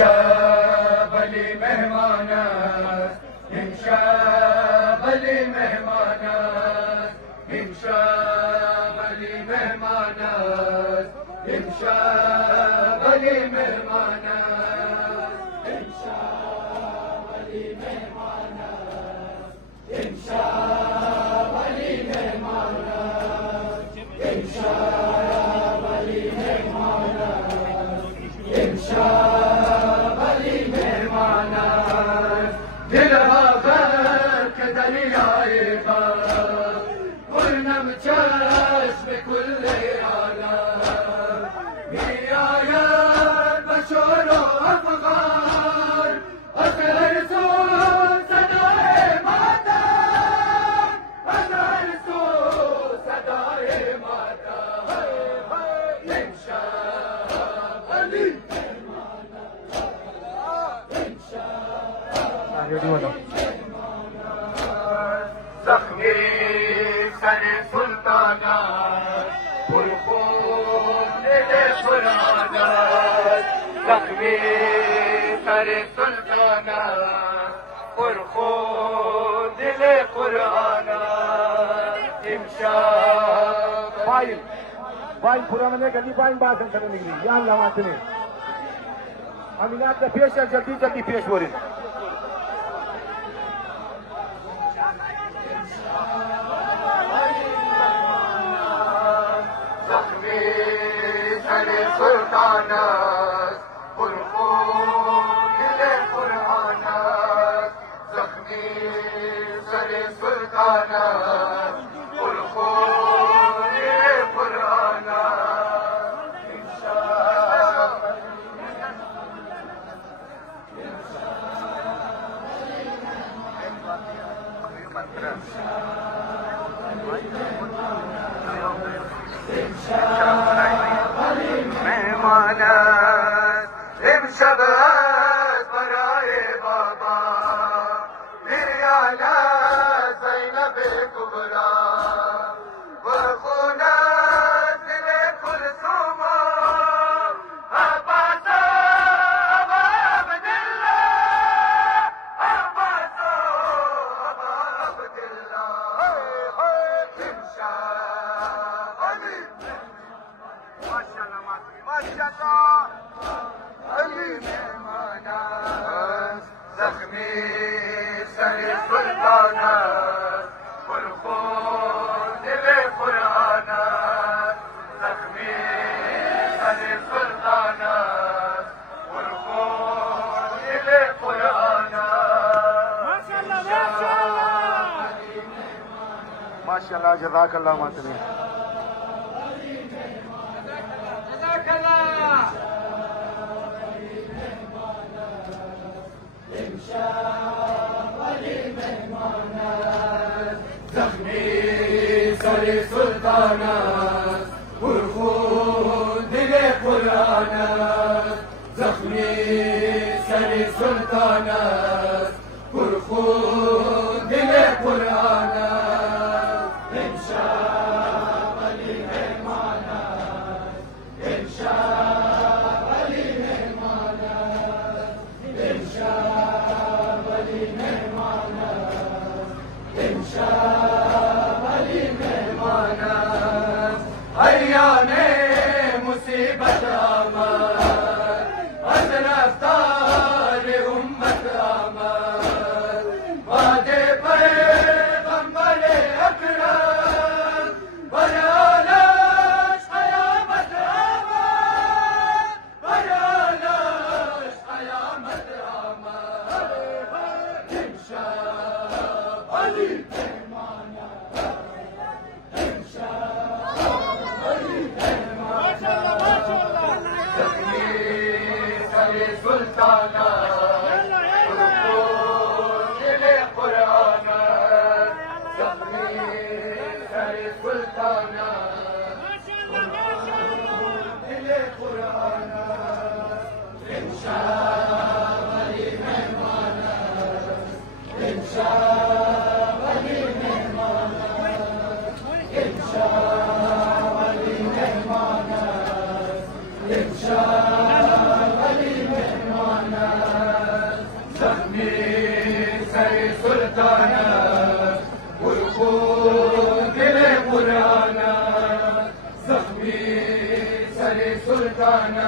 امشب علی مهمان است، امشب علی مهمان است، امشب علی مهمان است، امشب علی مهمان است، امشب علی مهمان است، امشب علی مهمان است، امشب علی مهمان است، امشب علی مهمان است. دل آخر که دریای بر پرنم چشم کل عالم می آید به شور و افغان از هر سو صدای مادر، از هر سو صدای مادر. امشب علی مهمان است، امشب زخمی سر سلطان است، پرخون دل قرآن است. زخمی سر سلطان است، پرخون دل قرآن است. امشب پایین پورا گلی پایین بازن کرنے نگلی یا اللہ واسطے امینات کا پیش ہے جلدی جلدی پیش بورین زخمی سر سلطان است، پرخون دل قرآن است. زخمی سر سلطان است، پرخون دل قرآن است. مهمان است، امشب است برای بابا میآید زینب کبرا و خون است دل کلثوم عباس ابا عبدالله، عباس ابا عبدالله. امشب علی ماشاءالله علی مهمان است، زخمی سر سلطان است، پرخون دل قرآن است. زخمی سر سلطان است، پرخون دل قرآن است. ماشاءاللہ جزاک اللہ ماتنے زخمی سر سلطان است، پرخون دل قرآن است. زخمی سر سلطان است، پرخون دل قرآن است. امشب علی مهمان است، امشب علی مهمان است، امشب علی مهمان است، امشب علی مهمان است. ایام مصیبت آمد، از رفتار امت آمد. وعده پیغمبر اکرم بر آلش قیامت آمد، بر آلش قیامت آمد. امشب علی مهمان است، امشب علی مهمان است. زخمی سر سلطان است، پرخون دل قرآن است. زخمی سر سلطان است، پرخون دل قرآن است. امشب علی مهمان است، امشب علی مهمان است، امشب علی مهمان است، امشب علی مهمان सुल्तान पुरखून दिले पुराना जख्मी सरे सुल्तान